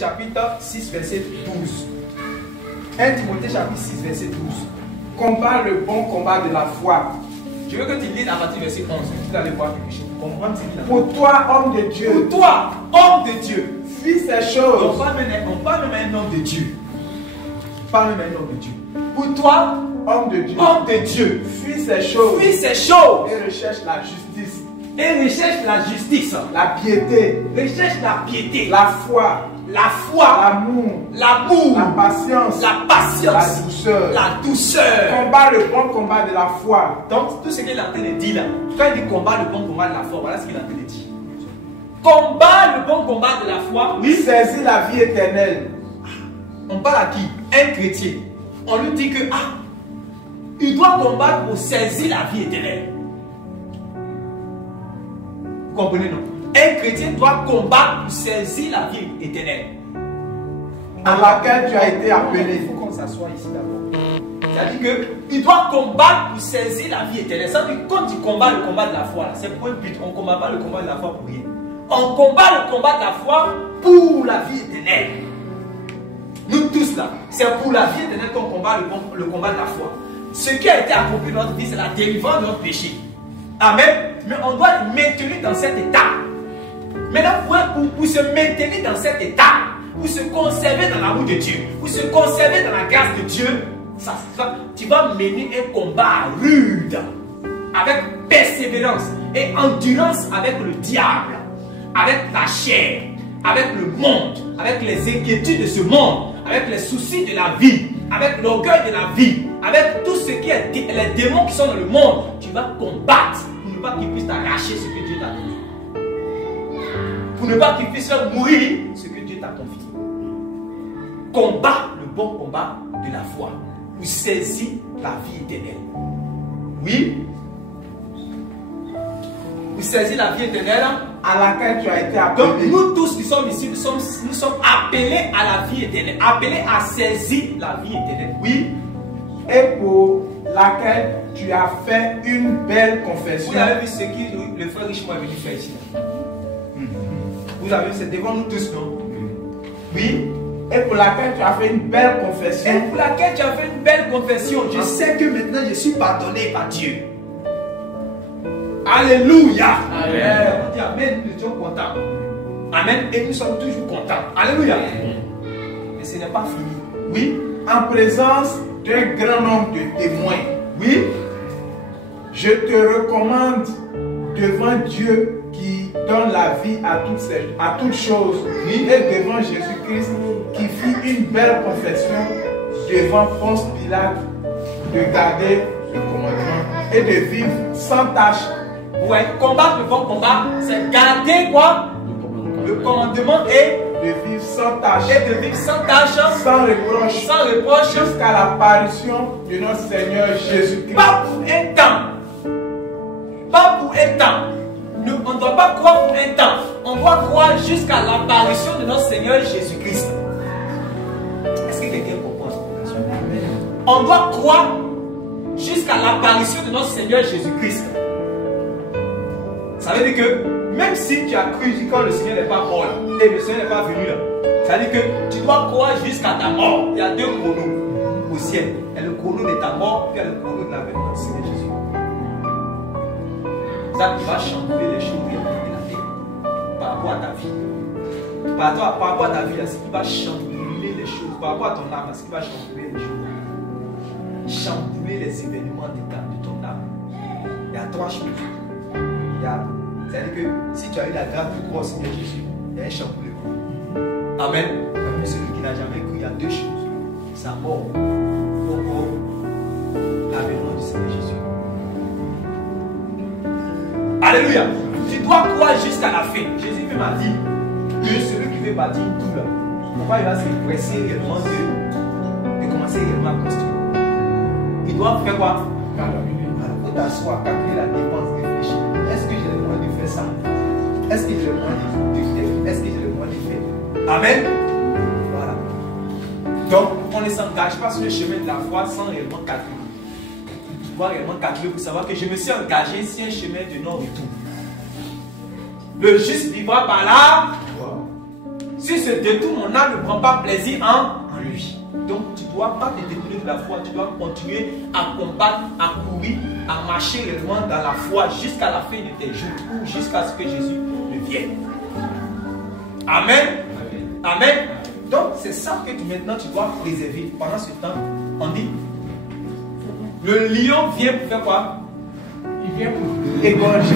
chapitre 6, verset 12. 1 Timothée chapitre 6, verset 12. Combat le bon combat de la foi. Je veux que tu lises à partir du verset 11. Tu dois aller voir quelque chose. Pour toi, homme de Dieu. Pour toi, homme de Dieu. Fuis ces choses. On parle même un homme de Dieu. On parle même un homme de Dieu. Pour toi, homme de Dieu. Homme de Dieu. Fuis ces choses. Fuis ces choses. Et recherche la justice. Et recherche la justice. La piété. Recherche la piété. La foi. La foi. L'amour. L'amour. La patience. La patience. La douceur. La douceur. Combat le bon combat de la foi. Donc, tout ce qu'il est en train de dire là, quand il dit combat le bon combat de la foi, voilà ce qu'il est en train de dire. Combat le bon combat de la foi. Oui. Saisis la vie éternelle. On parle à qui? Un chrétien. On lui dit que, il doit combattre pour saisir la vie éternelle. Vous comprenez, non? Un chrétien doit combattre pour saisir la vie éternelle. À laquelle tu as été appelé. Il faut qu'on s'assoie ici d'abord. C'est-à-dire qu'il doit combattre pour saisir la vie éternelle. Ça veut dire que quand tu combats le combat de la foi, c'est pour un but. On ne combat pas le combat de la foi pour rien. On combat le combat de la foi pour la vie éternelle. Nous tous là, c'est pour la vie éternelle qu'on combat le combat de la foi. Ce qui a été accompli dans notre vie, c'est la délivrance de notre péché. Amen. Mais on doit être maintenu dans cet état. Maintenant, pour se maintenir dans cet état, pour se conserver dans l'amour de Dieu, pour se conserver dans la grâce de Dieu, tu vas mener un combat rude, avec persévérance et endurance avec le diable, avec la chair, avec le monde, avec les inquiétudes de ce monde, avec les soucis de la vie, avec l'orgueil de la vie, avec tout ce qui est les démons qui sont dans le monde. Tu vas combattre pour ne pas qu'ils puissent t'arracher ce que Dieu t'a donné, pour ne pas qu'ils puissent faire mourir ce que Dieu t'a confié. Combat le bon combat de la foi pour saisir la vie éternelle. Oui. Pour saisir la vie éternelle à laquelle tu as été appelé. Donc nous tous qui sommes ici, nous sommes appelés à la vie éternelle, appelés à saisir la vie éternelle. Oui. Et pour laquelle tu as fait une belle confession. Vous avez vu ce que le frère Richemont est venu faire ici. Vous avez vu, c'est devant nous tous, non? Oui. Et pour laquelle tu as fait une belle confession. Et pour laquelle tu as fait une belle confession. Je sais que maintenant je suis pardonné par Dieu. Alléluia. Amen. On dit Amen, nous sommes contents. Amen. Et nous sommes toujours contents. Alléluia. Mais ce n'est pas fini. Oui. En présence d'un grand nombre de témoins. Oui. Je te recommande devant Dieu qui donne la vie à toutes choses. Oui. Et devant Jésus-Christ qui fit une belle confession devant Ponce Pilate de garder le commandement et de vivre sans tâche. Ouais, combattre le bon combat, c'est garder quoi? Le commandement et de vivre sans tâche. Et de vivre sans tâche, sans reproche. Sans reproche. Jusqu'à l'apparition de notre Seigneur Jésus-Christ. Pas pour un temps. Pas pour un temps. Nous, on ne doit pas croire pour un temps. On doit croire jusqu'à l'apparition de notre Seigneur Jésus-Christ. Est-ce que quelqu'un comprend cette question? On doit croire jusqu'à l'apparition de notre Seigneur Jésus-Christ. Ça veut dire que même si tu as cru quand le Seigneur n'est pas mort là, et le Seigneur n'est pas venu là, ça veut dire que tu dois croire jusqu'à ta mort. Il y a deux chronos au ciel. Il y a le chrono de ta mort, puis il y a le chrono de l'avènement du Seigneur Jésus. Ça, tu vas chambouler les choses de la terre par rapport à ta vie. Par rapport à ta vie, c'est qui va chambouler les choses. Par rapport à ton âme, c'est qui va chambouler les choses. Chambouler les événements de ton âme. Il y a trois choses. C'est-à-dire que si tu as eu la grâce de croire au Seigneur Jésus, il y a un chamboulement. Amen. Même celui qui n'a jamais cru, il y a deux choses. Sa mort ou l'avènement du Seigneur Jésus. Alléluia. Tu dois croire jusqu'à la fin. Jésus m'a dit que celui qui veut bâtir tout là, pourquoi il va se presser réellement de commencer réellement à construire. Il doit faire quoi? Il doit s'asseoir, calculer la dépense, réfléchir. Est-ce que j'ai le moyen de faire ça? Est-ce que j'ai le moyen de faire? Est-ce que j'ai le moyen de faire? Amen. Voilà. Donc, on ne s'engage pas sur le chemin de la foi sans réellement calculer. Tu dois réellement calculer pour savoir que je me suis engagé sur un chemin de non-retour. Le juste vivra par là. Si de tout mon âme ne prend pas plaisir en lui. Donc tu ne dois pas te détourner de la foi, tu dois continuer à combattre, à courir, à marcher réellement dans la foi jusqu'à la fin de tes jours ou jusqu'à ce que Jésus ne vienne. Amen. Amen. Donc c'est ça que maintenant tu dois préserver. Pendant ce temps, on dit, le lion vient pour faire quoi? Il vient pour égorger.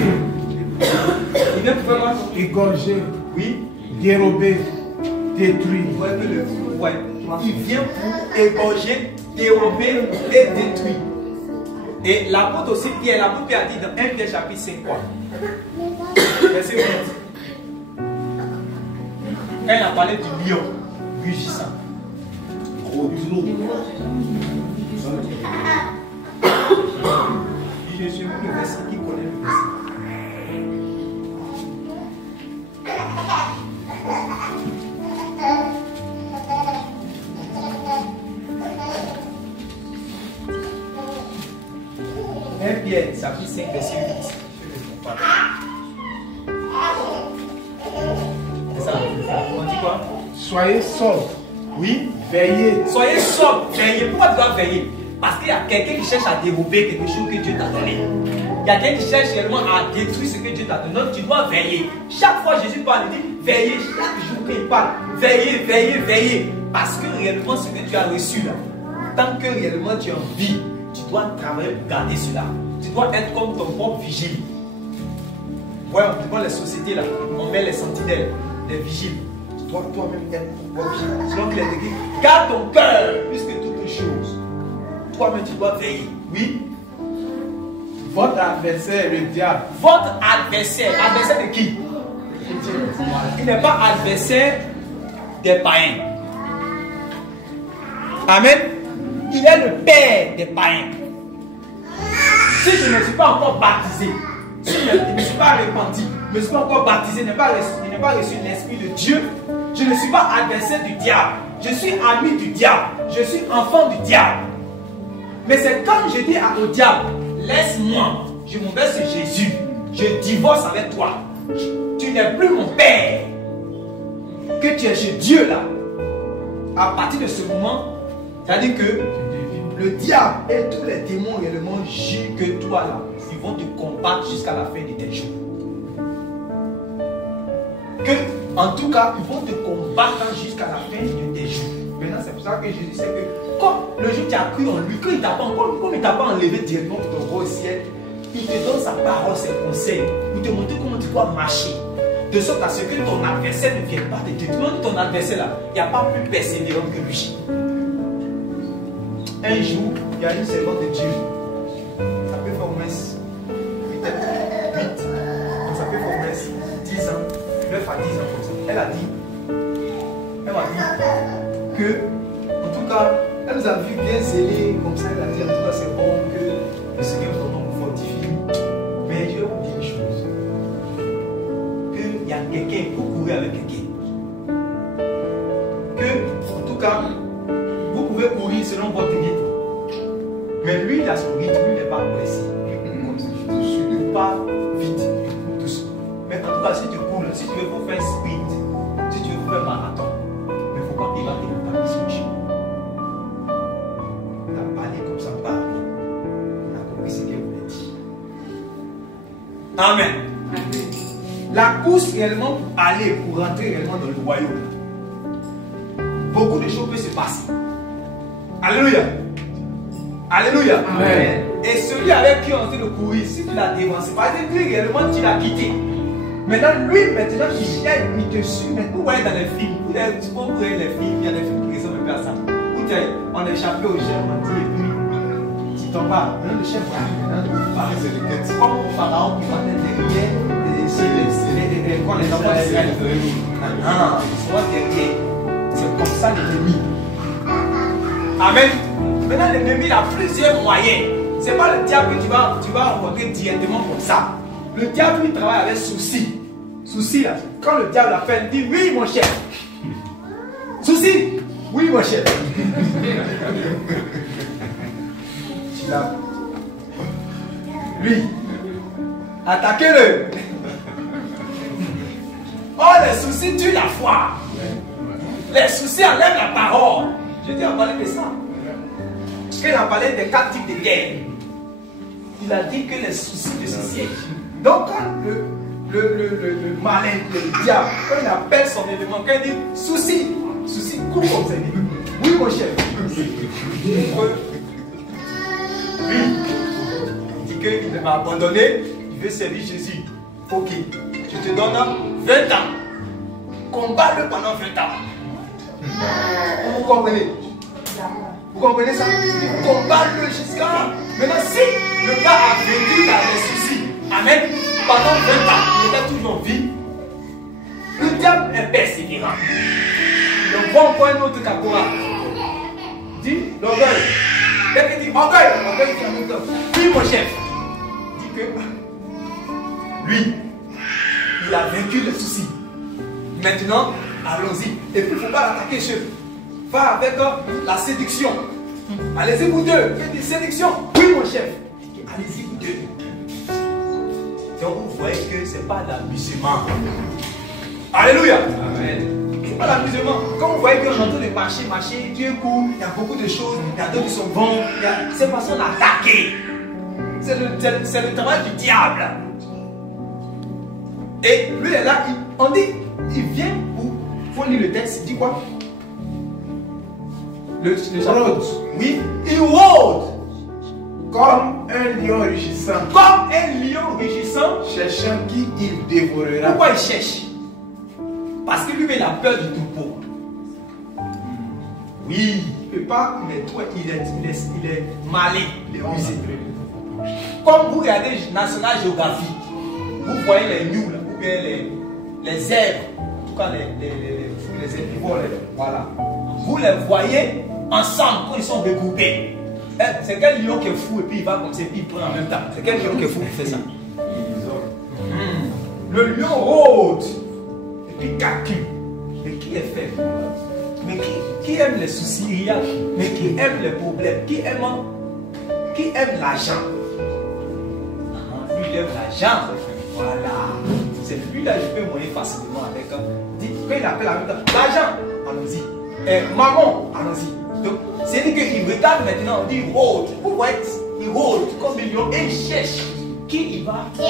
Il vient pour faire quoi? Égorger. Oui. Dérober. Détruire. Vous voyez que il vient pour égorger, dérober et détruire. Et l'apôtre aussi Pierre, l'apôtre Pierre a dit dans 1 Pierre chapitre 5 quoi? Verset 8. Quand il a parlé du lion rugissant. Je suis le verset qui connaît le verset. Pierre, chapitre 5, verset 8. C'est ça, on dit quoi? Soyez sobres. Oui. Veillez. Soyez sobres, veillez. Pourquoi tu dois veiller? Parce qu'il y a quelqu'un qui cherche à dérober quelque chose que Dieu t'a donné. Il y a quelqu'un qui cherche réellement à détruire ce que Dieu t'a donné. Donc tu dois veiller. Chaque fois Jésus parle, il dit veillez. Chaque jour qu'il parle, veillez, veillez, veillez. Parce que réellement ce que tu as reçu là, tant que réellement tu es en vie, tu dois travailler pour garder cela. Tu dois être comme ton propre vigile. Ouais, on prend les sociétés là, on met les sentinelles, les vigiles. Tu dois toi-même être ton propre vigile. Selon qu'il est écrit, garde ton cœur plus que toutes choses. Toi-même tu dois veiller. Oui. Votre adversaire, le diable. Votre adversaire. Adversaire de qui? Il n'est pas adversaire des païens. Amen. Il est le père des païens. Si je ne suis pas encore baptisé, si je ne suis pas repenti, je ne suis pas encore baptisé, je n'ai pas reçu l'Esprit de Dieu, je ne suis pas adversaire du diable. Je suis ami du diable. Je suis enfant du diable. Mais c'est quand je dis au diable, laisse-moi, je m'en vais sur Jésus, je divorce avec toi. Tu n'es plus mon père. Que tu es chez Dieu là. À partir de ce moment, c'est-à-dire que le diable et tous les démons réellement jugent que toi là, ils vont te combattre jusqu'à la fin de tes jours. Que, en tout cas, ils vont te combattre jusqu'à la fin de tes jours. Maintenant, c'est pour ça que Jésus sait que quand le jour tu as cru en lui, quand il t'a pas encore, comme il t'a pas enlevé directement pour te voir au ciel, il te donne sa parole, ses conseils, pour te montrer comment tu dois marcher. De sorte à ce que ton adversaire ne vienne pas te détruire. Ton adversaire là, il n'y a pas plus persévérant que lui. Un jour, il y a une servante de Dieu. Ça peut faire au moins peut-être 8. Ça peut faire au moins 10 ans. 9 à 10 ans comme ça. Elle m'a dit que, en tout cas, elle nous a vu bien zélés comme ça. Elle a dit en tout cas c'est bon que le Seigneur nous fortifie. Mais je vais vous dire une chose. Qu'il y a quelqu'un pour courir avec quelqu'un. Que, en tout cas, vous pouvez courir selon votre rythme. Mais lui, il a son rythme, lui n'est pas pressé. Comme ça, je te suis, pas vite, doucement. Mais en tout cas, si tu cours, si tu veux faire sprint, si tu veux faire marathon, mais il ne faut pas qu'il va te taper sur le chemin. Il a parlé comme ça, pas. Il a compris ce qu'elle voulait dire. Amen. La course réellement pour aller, pour rentrer réellement dans le royaume. Beaucoup de choses peuvent se passer. Alléluia. Alléluia. Amen. Et celui avec qui on est en train de courir, si tu l'as dévancé, parce que lui réellement tu l'as quitté. Maintenant, lui, maintenant, il te suit. Mais vous voyez dans les films, vous voyez les films, il y a des films qui ressemblent un peu à ça. Où on est échappé au chef, on dit, et puis tu tombes pas. Maintenant, le chef va. C'est comme le pharaon qui va derrière quand les enfants d'Israël. Ils sont derrière. C'est comme ça l'ennemi. Amen. Maintenant, l'ennemi a plusieurs moyens. Ce n'est pas le diable que tu vas rencontrer directement comme ça. Le diable, il travaille avec souci. Souci, là. Quand le diable appelle, il dit oui, mon chef. Souci, oui, mon chef. Lui, attaquez-le. Oh, les soucis tuent la foi. Les soucis enlèvent la parole. Jésus a parlé de ça. Quand il a parlé des 4 types de guerre, il a dit que les soucis de ce siècle. Donc, quand le malin, le diable, quand il appelle son élément, quand il dit souci, court comme ça, il dit oui, mon chef. Lui, il dit qu'il m'a abandonné, il veut servir Jésus. Ok, je te donne 20 ans. Combat-le pendant 20 ans. Vous comprenez? Vous comprenez ça? Combat-le jusqu'à. Maintenant, si le gars a vécu dans les soucis, amen, pendant 20 ans, il était toujours en vie, le diable est persévérant. Donc, voit encore un autre capora. Dit l'orgueil. Dès qu'il dit orgueil dit en même temps. Oui, mon chef. Dit que lui, il a vaincu le souci. Maintenant, allons-y. Et puis, il ne faut pas l'attaquer, chef. Va avec la séduction. Allez-y, vous deux. Il dit séduction. Oui, mon chef. Allez-y, vous deux. Donc, vous voyez que ce n'est pas l'amusement. Alléluia. Amen. Ce n'est pas l'amusement. Quand vous voyez qu'on est en train de marcher, Dieu court, il y a beaucoup de choses, il y a d'autres qui sont bons, c'est parce qu'on a attaqué. C'est le travail du diable. Et lui est là, on dit, il vient pour. Il faut lire le texte, il dit quoi? Le chapitre. Oui, il rôde. Comme un lion rugissant. Comme un lion rugissant. Cherchant qui il dévorera. Pourquoi il cherche? Parce que lui, il a peur du troupeau. Oui, il ne peut pas, il est malin, il est rusé. Comme vous regardez National Geographic, vous voyez les gnous, ou bien les zèbres, en tout cas les herbivores, voilà. Vous les voyez ensemble quand ils sont regroupés. C'est quel lion qui est fou et puis il va comme ça et puis il prend en même temps. C'est quel lion qui est fou qui fait ça? Le lion rôde et puis calcule. Mais qui est faible? Mais qui aime les soucis, mais qui aime les problèmes, qui aime l'argent. Lui, il aime l'argent. Voilà. C'est lui-là, je peux moyenner facilement avec. Dit, quand il appelle avec l'argent, allons-y. Maman, allons-y. Donc, c'est dit qu'il regarde maintenant, on dit rôde. Vous voyez, il rôde comme un lion et il cherche qui il va. Ça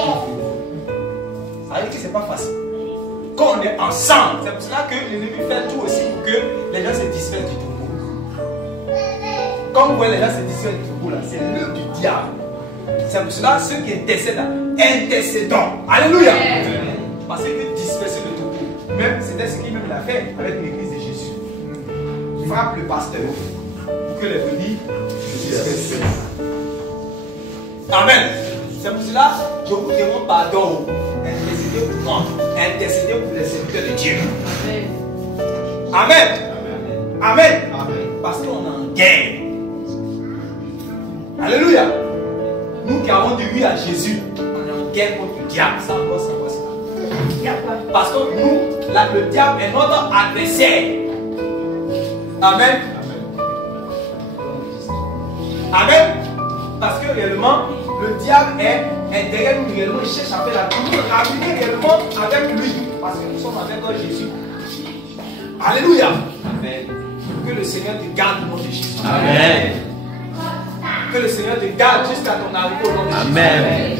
veut dire que ce n'est pas facile. Quand on est ensemble, c'est pour cela que l'ennemi fait tout aussi pour que les gens se distraient du troupeau. Quand vous voyez les gens se distraient du troupeau, là, c'est l'œuvre du diable. C'est pour cela ceux qui intercèdent là, intercédons. Alléluia. Parce que disperser le troupeau. Même c'était ce qu'il même l'a fait avec l'église de Jésus. Frappe le pasteur pour que les brebis se dispersent. Amen. C'est pour cela que je vous demande pardon. Intercédez pour moi. Intercédez pour les serviteurs de Dieu. Amen. Amen. Amen. Parce qu'on est en guerre. Alléluia. Nous qui avons dit oui à Jésus, on est en guerre contre le diable. Ça va, ça va, ça va. Parce que nous, là, le diable est notre adversaire. Amen. Amen. Parce que réellement, le diable est derrière nous réellement, il cherche à faire la vie. Nous ramène réellement avec lui. Parce que nous sommes avec Jésus. Alléluia. Amen. Que le Seigneur te garde au nom de Jésus. Amen. Que le Seigneur te garde jusqu'à ton arrivée au nom de Jésus. Amen.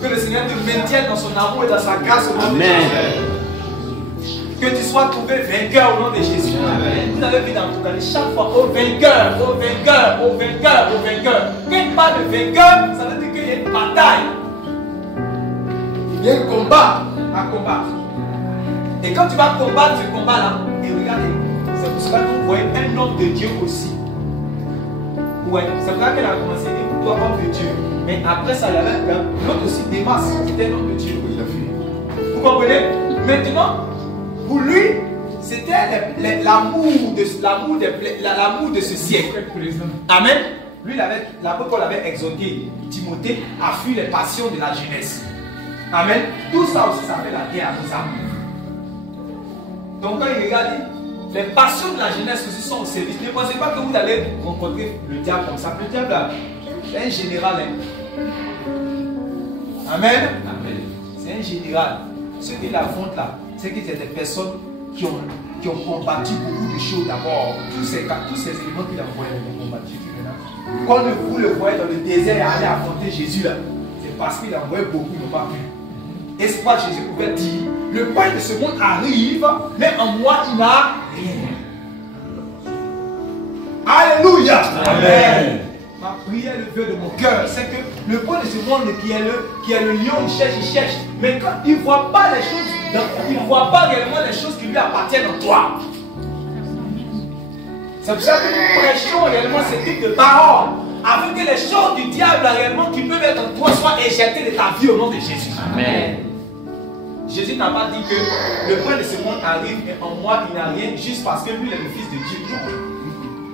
Que le Seigneur te maintienne dans son amour et dans sa grâce au nom de Jésus. Que tu sois trouvé vainqueur au nom de Jésus. Amen. Vous avez vu dans tout cas, chaque fois, au vainqueur, au vainqueur, au vainqueur, au vainqueur. Quand il parle de vainqueur, ça veut dire qu'il y a une bataille. Il y a un combat à combattre. Et quand tu vas combattre ce combat-là, et regardez, c'est pour cela que vous voyez un homme de Dieu aussi. Ouais, c'est pour ça qu'elle a commencé à dire, toi, homme de Dieu. Mais après ça, il y avait l'autre aussi, Démas, c'était un homme de Dieu. Vous comprenez? Maintenant, pour lui, c'était l'amour de ce siècle. Amen. Lui, l'apôtre Paul avait exhorté Timothée à fuir les passions de la jeunesse. Amen. Tout ça aussi, ça fait la guerre à nos âmes. Donc quand il regarde, les passions de la jeunesse aussi sont au service. Ne pensez pas que vous allez rencontrer le diable comme ça. Le diable, c'est un général. Amen. Amen. C'est un général. Ceux qui l'affrontent là, c'est que c'est des personnes qui ont qui ont combattu beaucoup de choses d'abord. Tous ces éléments qu'il a envoyés ont combattu. Quand vous le voyez dans le désert aller affronter Jésus là, c'est parce qu'il a envoyé beaucoup, n'ont pas pu. Est-ce pas Jésus pouvait dire, le pain de ce monde arrive, mais en moi il n'a rien. Alléluia. Amen. Ma prière, le vœu de mon cœur, c'est que le pain de ce monde qui est le lion, il cherche. Mais quand il ne voit pas les choses, il ne voit pas réellement les choses qui lui appartiennent en toi. C'est pour ça que nous prêchons réellement ce type de paroles, afin que les choses du diable réellement qui peuvent être en toi soient éjectées de ta vie au nom de Jésus. Amen. Jésus n'a pas dit que le pain de ce monde arrive et en moi il n'a rien juste parce que lui est le fils de Dieu. Non.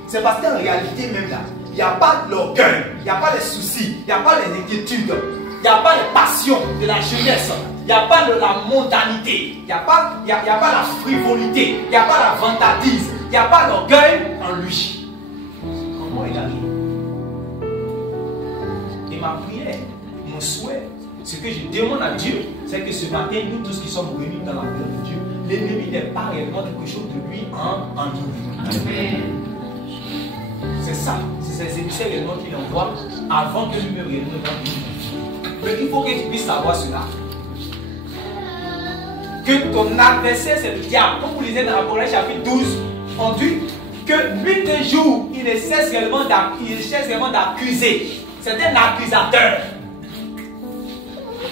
C'est parce qu'en réalité même là, il n'y a pas l'orgueil, il n'y a pas les soucis, il n'y a pas les inquiétudes, il n'y a pas les passions de la jeunesse, il n'y a pas de la mondanité, il n'y a pas la frivolité, il n'y a pas la vantardise, il n'y a pas l'orgueil en lui. En moi il a rien. Et ma prière, mon souhait, ce que je demande à Dieu, c'est que ce matin, nous tous qui sommes réunis dans la présence de Dieu, l'ennemi n'est pas réellement quelque chose de lui en nous. Amen. C'est ça, c'est ces émissaires réellement qu'il envoie avant que lui-même réellement dans nous. Mais il faut que tu puisses savoir cela. Que ton adversaire c'est le diable. Comme vous lisez dans Apocalypse chapitre 12, on dit que nuit et jour, il cesse réellement d'accuser. C'est un accusateur.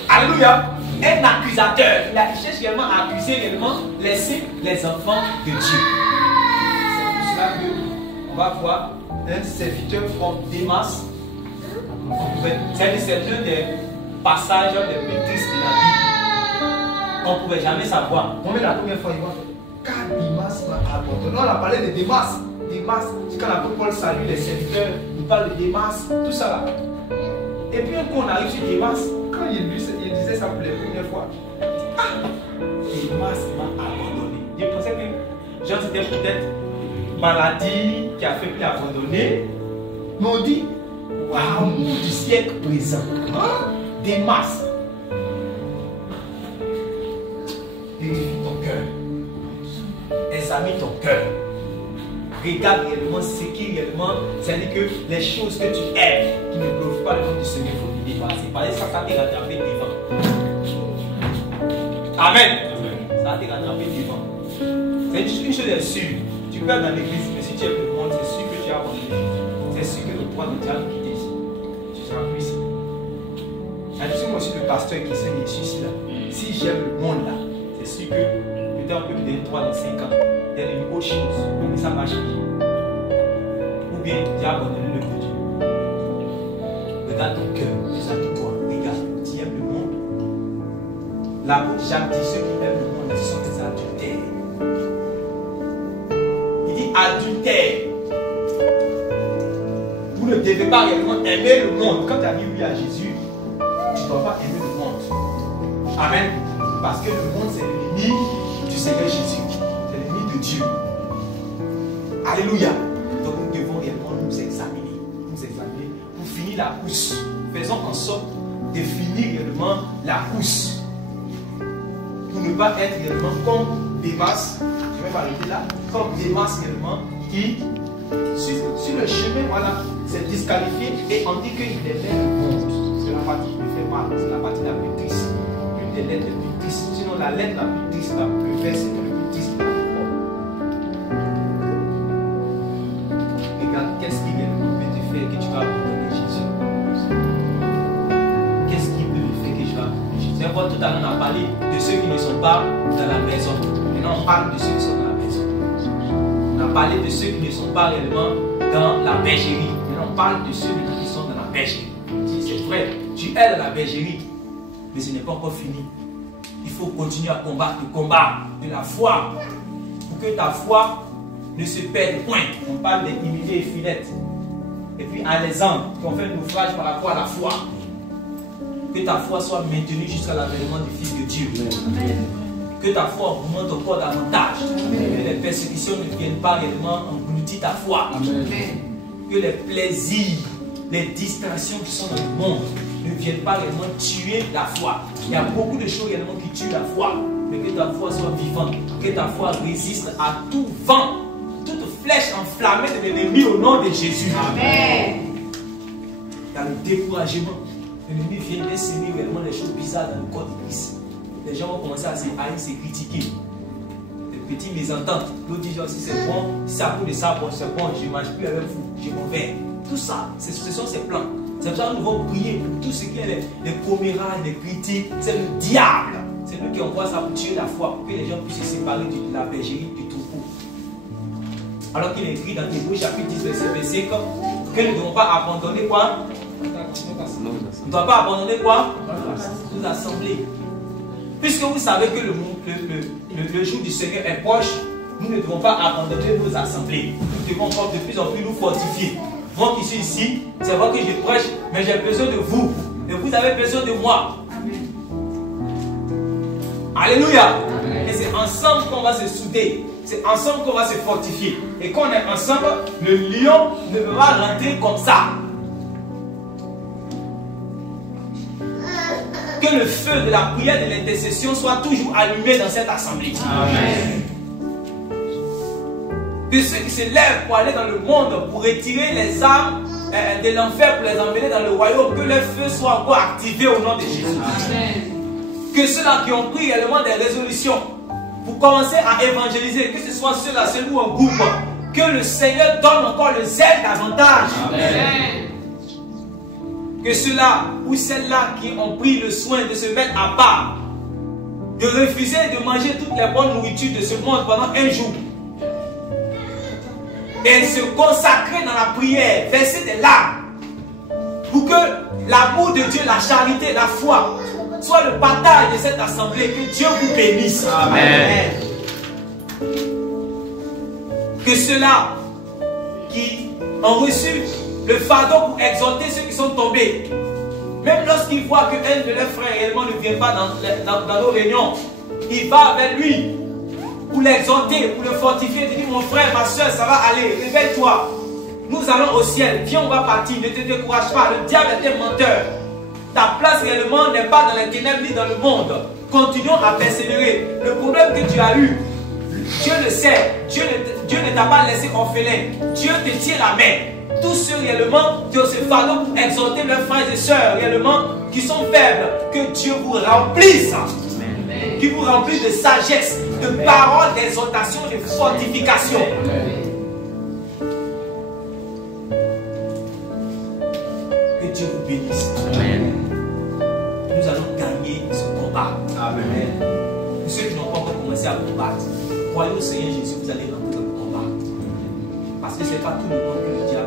Alléluia. Un accusateur. Il cherche réellement à accuser réellement les enfants de Dieu. C'est pour cela qu'on va voir un serviteur comme Démas. C'est l'un des passages les plus tristes de la vie. On ne pouvait jamais savoir. Combien la première fois il va car Démas m'a abandonné. On a parlé de Démas. Démas, c'est quand l'apôtre Paul salue les serviteurs, il parle de Démas, tout ça là. Et puis quand on arrive sur Démas, quand il disait ça pour la première fois, Démas m'a abandonné. Je pensais que genre c'était peut-être maladie qui a fait qu'il a abandonné. Mais on dit, amour du siècle présent. Démas. Vérifie ton cœur. Examine ton cœur. Regarde réellement ce qui est réellement. C'est-à-dire que les choses que tu aimes, qui ne glorifient pas le nom du Seigneur, il faut te dépasser. Parce que ça t'est rattrapé devant. Amen. Ça t'est rattrapé devant. C'est juste une chose est sûre. Tu peux être dans l'église, mais si tu aimes le monde, c'est sûr que tu as abandonné Jésus. C'est sûr que le droit de Dieu va nous quitter ici. Tu seras plus ici. C'est moi aussi le pasteur qui enseigne ici là. Si j'aime le monde là, c'est sûr que peut-être on peut me donner 3 dans 5 ans. Il y a une autre chose, mais ça va changer. Ou bien tu as abandonné le Dieu. Regarde ton cœur, examine-toi, regarde, tu aimes le monde. L'apôtre Jacques dit ceux qui aiment le monde, ce sont des adultères. Il dit adultère. Vous ne devez pas réellement aimer le monde. Quand tu as dit oui à Jésus, tu ne dois pas aimer le monde. Amen. Parce que le monde c'est l'ennemi du Seigneur Jésus. C'est l'ennemi de Dieu. Alléluia. Donc nous devons réellement nous examiner. Pour finir la course. Faisons en sorte de finir réellement la course. Pour ne pas être réellement comme Démas. Je vais m'arrêter là. Comme Démas réellement qui sur le chemin, voilà, s'est disqualifié et on dit qu'il aimait le monde. C'est la partie qui me fait mal. C'est la partie la plus triste. Une des lettres les plus tristes. Sinon la lettre la plus triste, le verset le plus triste. Regarde, qu'est-ce qu'il peut te faire que tu vas abandonner Jésus? Qu'est-ce qu'il peut me faire que je vais abandonner Jésus? C'est pourquoi tout à l'heure on a parlé de ceux qui ne sont pas dans la maison. Maintenant on parle de ceux qui sont dans la maison. On a parlé de ceux qui ne sont pas réellement dans la bergerie. Maintenant on parle de ceux qui sont dans la bergerie. Si c'est vrai, tu es dans la bergerie, mais ce n'est pas encore fini. Il faut continuer à combattre le combat de la foi pour que ta foi ne se perde point. On parle des immigrés et filettes. Et puis Alexandre, qui ont fait un naufrage par rapport à la foi. Que ta foi soit maintenue jusqu'à l'avènement du Fils de Dieu. Amen. Que ta foi augmente encore davantage. Que les persécutions ne viennent pas réellement engloutir ta foi. Amen. Que les plaisirs, les distractions qui sont dans le monde ne viennent pas réellement tuer la foi. Il y a beaucoup de choses réellement qui tuent la foi. Mais mais que ta foi soit vivante, que ta foi résiste à tout vent, toute flèche enflammée de l'ennemi au nom de Jésus. Amen. Dans le découragement, l'ennemi vient d'essaimer réellement des choses bizarres dans le corps de Christ. Les gens vont commencer à se haïr, se critiquer. Des petits mésententes. L'autre dit genre, si c'est bon, si ça coule de ça, bon, c'est bon, je ne mange plus avec vous, je m'en vais. Tout ça, ce sont ses plans. C'est pour ça que nous devons prier pour tout ce qui est les commérages, les critiques. C'est le diable. C'est lui qui envoie ça pour tuer la foi, pour que les gens puissent se séparer de la bergerie, du troupeau. Alors qu'il est écrit dans Hébreux chapitre 10, verset 5, que nous ne devons pas abandonner quoi? Nous ne devons pas abandonner quoi? Nos assemblées. Puisque vous savez que le jour du Seigneur est proche, nous ne devons pas abandonner nos assemblées. Nous devons encore de plus en plus nous fortifier. Moi qui suis ici, c'est vrai que je prêche, mais j'ai besoin de vous. Et vous avez besoin de moi. Amen. Alléluia. Amen. Et c'est ensemble qu'on va se souder. C'est ensemble qu'on va se fortifier. Et quand on est ensemble, le lion ne peut pas rentrer comme ça. Que le feu de la prière de l'intercession soit toujours allumé dans cette assemblée. Amen. Que ceux qui se lèvent pour aller dans le monde, pour retirer les âmes de l'enfer, pour les emmener dans le royaume, que le feu soit encore activé au nom de Jésus. Amen. Que ceux-là qui ont pris également des résolutions pour commencer à évangéliser, que ce soit ceux-là, ceux ou un groupe, que le Seigneur donne encore le zèle davantage. Amen. Que ceux-là ou celles-là qui ont pris le soin de se mettre à part, de refuser de manger toutes les bonnes nourritures de ce monde pendant un jour, et se consacrer dans la prière, verser des larmes, pour que l'amour de Dieu, la charité, la foi, soit le partage de cette assemblée. Que Dieu vous bénisse. Amen. Que ceux-là qui ont reçu le fardeau pour exhorter ceux qui sont tombés, même lorsqu'ils voient qu'un de leurs frères réellement ne vient pas dans nos réunions, il va avec lui pour l'exhorter, pour le fortifier, il dit mon frère, ma soeur, ça va aller, réveille-toi. Nous allons au ciel, viens, on va partir, ne te décourage pas, le diable est un menteur. Ta place réellement n'est pas dans les ténèbres ni dans le monde. Continuons à persévérer. Le problème que tu as eu, Dieu le sait, Dieu ne t'a pas laissé orphelin. Dieu te tient la main. Tous ceux réellement qui ont ce fardeau pour exhorter leurs frères et sœurs réellement qui sont faibles, que Dieu vous remplisse. Amen. Qui vous remplisse de sagesse, de paroles, d'exhortation, de fortification. Amen. Que Dieu vous bénisse. Amen. Nous allons gagner ce combat. Amen. Pour ceux qui n'ont pas encore commencé à combattre, croyez au Seigneur Jésus, vous allez rentrer dans le combat. Parce que ce n'est pas tout le monde que le diable